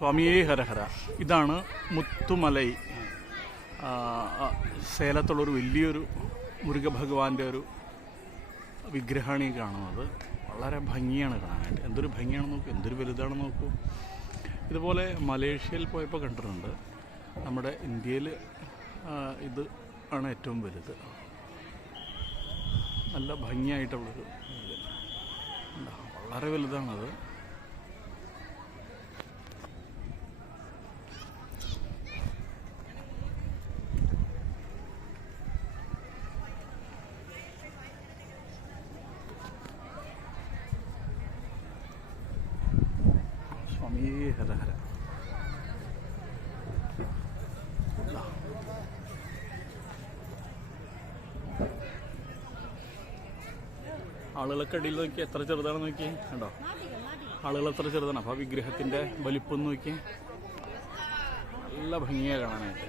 സ്വാമിയേ ഹരഹര. ഇതാണ് മുത്തുമലൈ. സേലത്തുള്ളൊരു വലിയൊരു മുരുകഭഗവാന്റെ ഒരു വിഗ്രഹമാണ് ഈ കാണുന്നത്. വളരെ ഭംഗിയാണ് കാണാനായിട്ട്. എന്തൊരു ഭംഗിയാണെന്ന് നോക്കൂ, എന്തൊരു വലുതാണെന്ന് നോക്കൂ. ഇതുപോലെ മലേഷ്യയിൽ പോയപ്പോൾ കണ്ടിട്ടുണ്ട്. നമ്മുടെ ഇന്ത്യയിൽ ഇത് ആണ് ഏറ്റവും വലുത്. നല്ല ഭംഗിയായിട്ടുള്ളൊരു വളരെ വലുതാണത്. സ്വാമിയേ ഹരഹര. ആളുകളൊക്കെ അടിയിൽ നോക്കി എത്ര ചെറുതാണെന്ന് നോക്കിയേ. കണ്ടോ, ആളുകൾ എത്ര ചെറുതാണ്. അപ്പോൾ ആ വിഗ്രഹത്തിൻ്റെ വലിപ്പം നോക്കിയേ. നല്ല ഭംഗിയാണ് കാണാനായിട്ട്.